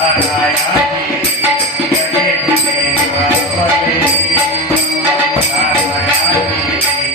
Thank you.